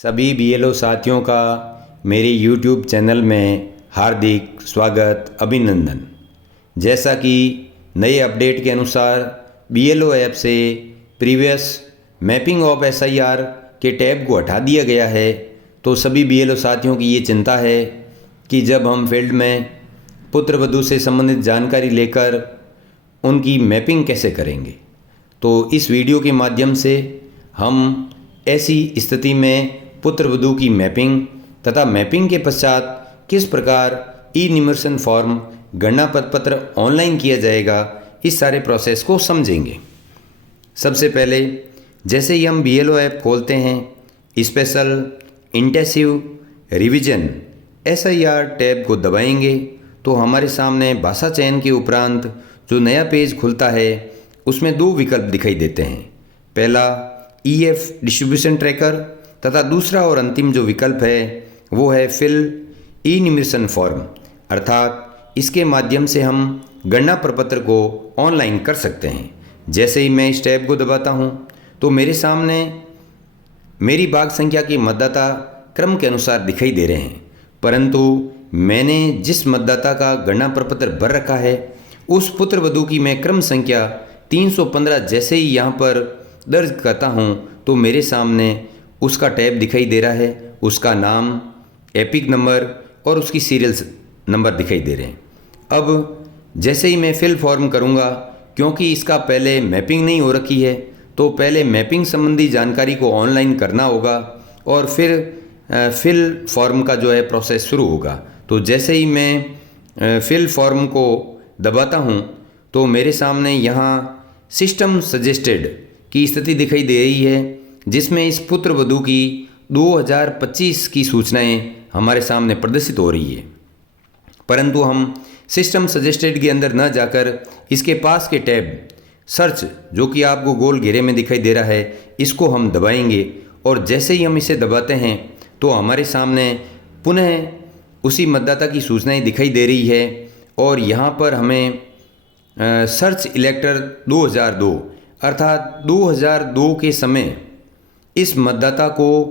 सभी बीएलओ साथियों का मेरे यूट्यूब चैनल में हार्दिक स्वागत अभिनंदन। जैसा कि नए अपडेट के अनुसार बीएलओ ऐप से प्रीवियस मैपिंग ऑफ एसआईआर के टैब को हटा दिया गया है, तो सभी बीएलओ साथियों की ये चिंता है कि जब हम फील्ड में पुत्र वधू से संबंधित जानकारी लेकर उनकी मैपिंग कैसे करेंगे। तो इस वीडियो के माध्यम से हम ऐसी स्थिति में पुत्र वधू की मैपिंग तथा मैपिंग के पश्चात किस प्रकार ई निमर्सन फॉर्म गणना पत्र ऑनलाइन किया जाएगा, इस सारे प्रोसेस को समझेंगे। सबसे पहले जैसे ही हम बीएलओ ऐप खोलते हैं, special intensive revision SIR tab को दबाएंगे तो हमारे सामने भाषा चयन के उपरांत जो नया पेज खुलता है उसमें दो विकल्प दिखाई देते हैं। पहला ईएफ डिस्ट्रीब्यूशन ट्रैकर तथा दूसरा और अंतिम जो विकल्प है वो है फिल ई निमर्सन फॉर्म, अर्थात इसके माध्यम से हम गणना प्रपत्र को ऑनलाइन कर सकते हैं। जैसे ही मैं इस टैब को दबाता हूँ तो मेरे सामने मेरी भाग संख्या के मतदाता क्रम के अनुसार दिखाई दे रहे हैं, परंतु मैंने जिस मतदाता का गणना प्रपत्र भर रखा है उस पुत्र वधू की मैं क्रम संख्या 315 जैसे ही यहाँ पर दर्ज करता हूँ तो मेरे सामने उसका टैब दिखाई दे रहा है, उसका नाम, एपिक नंबर और उसकी सीरियल नंबर दिखाई दे रहे हैं। अब जैसे ही मैं फिल फॉर्म करूँगा, क्योंकि इसका पहले मैपिंग नहीं हो रखी है तो पहले मैपिंग संबंधी जानकारी को ऑनलाइन करना होगा और फिर फिल फॉर्म का जो है प्रोसेस शुरू होगा। तो जैसे ही मैं फिल फॉर्म को दबाता हूँ तो मेरे सामने यहाँ सिस्टम सजेस्टेड की स्थिति दिखाई दे रही है, जिसमें इस पुत्र वधू की 2025 की सूचनाएं हमारे सामने प्रदर्शित हो रही है। परंतु हम सिस्टम सजेस्टेड के अंदर न जाकर इसके पास के टैब सर्च, जो कि आपको गोल घेरे में दिखाई दे रहा है, इसको हम दबाएंगे और जैसे ही हम इसे दबाते हैं तो हमारे सामने पुनः उसी मतदाता की सूचनाएं दिखाई दे रही है और यहाँ पर हमें सर्च इलेक्टर 2002 अर्थात 2002 के समय इस मतदाता को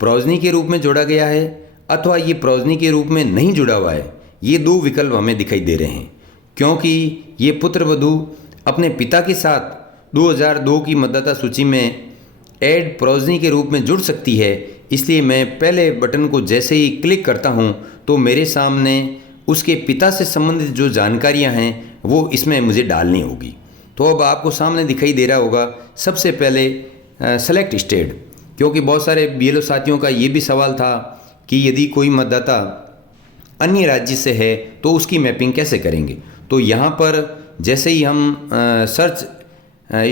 प्रोजनी के रूप में जोड़ा गया है अथवा ये प्रोजनी के रूप में नहीं जुड़ा हुआ है, ये दो विकल्प हमें दिखाई दे रहे हैं। क्योंकि ये पुत्र वधू अपने पिता के साथ 2002 की मतदाता सूची में ऐड प्रोजनी के रूप में जुड़ सकती है, इसलिए मैं पहले बटन को जैसे ही क्लिक करता हूँ तो मेरे सामने उसके पिता से संबंधित जो जानकारियाँ हैं वो इसमें मुझे डालनी होगी। तो अब आपको सामने दिखाई दे रहा होगा सबसे पहले सेलेक्ट स्टेट, क्योंकि बहुत सारे बीएलओ साथियों का ये भी सवाल था कि यदि कोई मतदाता अन्य राज्य से है तो उसकी मैपिंग कैसे करेंगे। तो यहाँ पर जैसे ही हम सर्च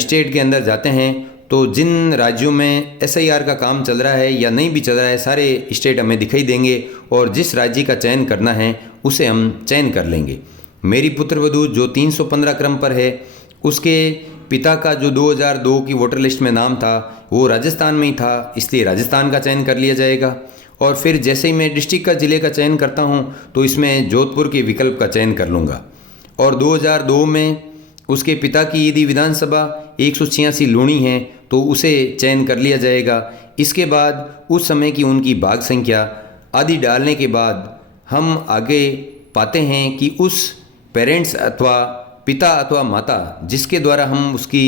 स्टेट के अंदर जाते हैं तो जिन राज्यों में एसआईआर का काम चल रहा है या नहीं भी चल रहा है, सारे स्टेट हमें दिखाई देंगे और जिस राज्य का चयन करना है उसे हम चयन कर लेंगे। मेरी पुत्र वधू जो 315 क्रम पर है, उसके पिता का जो 2002 की वोटर लिस्ट में नाम था वो राजस्थान में ही था, इसलिए राजस्थान का चयन कर लिया जाएगा। और फिर जैसे ही मैं डिस्ट्रिक्ट का ज़िले का चयन करता हूँ तो इसमें जोधपुर के विकल्प का चयन कर लूँगा। और 2002 में उसके पिता की यदि विधानसभा 186 लूणी है तो उसे चयन कर लिया जाएगा। इसके बाद उस समय की उनकी भाग संख्या आदि डालने के बाद हम आगे पाते हैं कि उस पेरेंट्स अथवा पिता अथवा माता जिसके द्वारा हम उसकी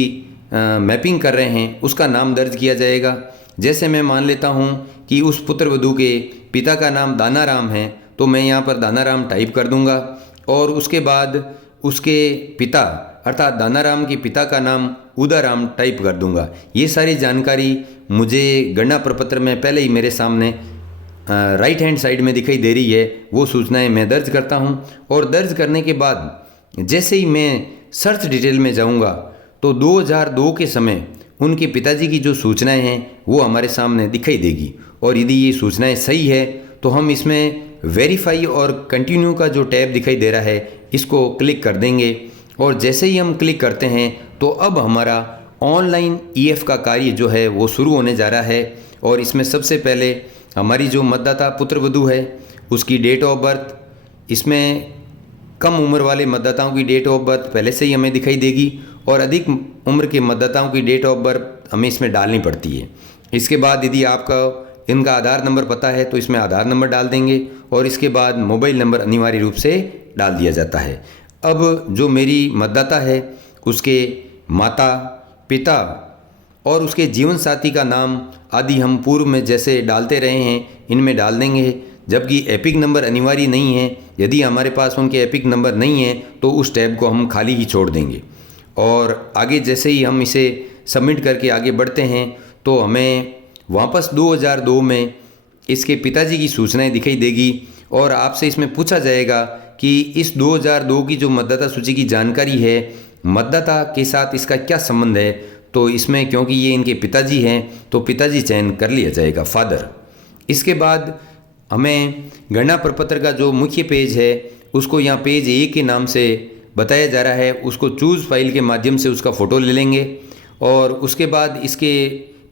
मैपिंग कर रहे हैं उसका नाम दर्ज किया जाएगा। जैसे मैं मान लेता हूँ कि उस पुत्र वधू के पिता का नाम दानाराम है तो मैं यहाँ पर दानाराम टाइप कर दूँगा और उसके बाद उसके पिता अर्थात दानाराम के पिता का नाम उदाराम टाइप कर दूँगा। ये सारी जानकारी मुझे गणना प्रपत्र में पहले ही मेरे सामने राइट हैंड साइड में दिखाई दे रही है, वो सूचनाएं मैं दर्ज करता हूँ। और दर्ज करने के बाद जैसे ही मैं सर्च डिटेल में जाऊंगा तो 2002 के समय उनके पिताजी की जो सूचनाएं हैं वो हमारे सामने दिखाई देगी और यदि ये सूचनाएं सही है तो हम इसमें वेरीफाई और कंटिन्यू का जो टैब दिखाई दे रहा है इसको क्लिक कर देंगे। और जैसे ही हम क्लिक करते हैं तो अब हमारा ऑनलाइन ईएफ का कार्य जो है वो शुरू होने जा रहा है। और इसमें सबसे पहले हमारी जो मतदाता पुत्र वधू है उसकी डेट ऑफ बर्थ, इसमें कम उम्र वाले मतदाताओं की डेट ऑफ बर्थ पहले से ही हमें दिखाई देगी और अधिक उम्र के मतदाताओं की डेट ऑफ बर्थ हमें इसमें डालनी पड़ती है। इसके बाद यदि आपका इनका आधार नंबर पता है तो इसमें आधार नंबर डाल देंगे और इसके बाद मोबाइल नंबर अनिवार्य रूप से डाल दिया जाता है। अब जो मेरी मतदाता है उसके माता, पिता और उसके जीवन साथी का नाम आदि हम पूर्व में जैसे डालते रहे हैं इनमें डाल देंगे, जबकि एपिक नंबर अनिवार्य नहीं है। यदि हमारे पास उनके एपिक नंबर नहीं है तो उस टैब को हम खाली ही छोड़ देंगे। और आगे जैसे ही हम इसे सबमिट करके आगे बढ़ते हैं तो हमें वापस 2002 में इसके पिताजी की सूचनाएं दिखाई देगी और आपसे इसमें पूछा जाएगा कि इस 2002 की जो मतदाता सूची की जानकारी है, मतदाता के साथ इसका क्या संबंध है। तो इसमें क्योंकि ये इनके पिताजी हैं तो पिताजी चयन कर लिया जाएगा, फादर। इसके बाद हमें गणना प्रपत्र का जो मुख्य पेज है उसको यहाँ पेज 1 के नाम से बताया जा रहा है, उसको चूज़ फाइल के माध्यम से उसका फ़ोटो ले लेंगे और उसके बाद इसके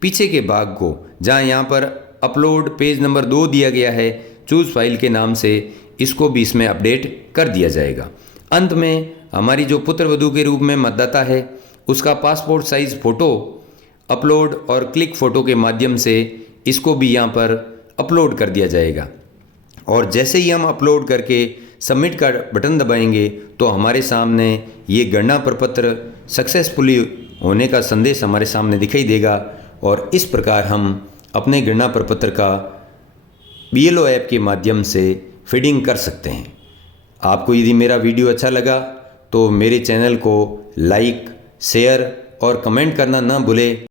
पीछे के भाग को जहाँ यहाँ पर अपलोड पेज नंबर 2 दिया गया है चूज़ फाइल के नाम से, इसको भी इसमें अपडेट कर दिया जाएगा। अंत में हमारी जो पुत्र वधू के रूप में मतदाता है उसका पासपोर्ट साइज़ फ़ोटो अपलोड और क्लिक फ़ोटो के माध्यम से इसको भी यहाँ पर अपलोड कर दिया जाएगा। और जैसे ही हम अपलोड करके सबमिट का बटन दबाएंगे तो हमारे सामने ये गणना प्रपत्र सक्सेसफुली होने का संदेश हमारे सामने दिखाई देगा और इस प्रकार हम अपने गणना प्रपत्र का BLO ऐप के माध्यम से फीडिंग कर सकते हैं। आपको यदि मेरा वीडियो अच्छा लगा तो मेरे चैनल को लाइक, शेयर और कमेंट करना ना भूलें।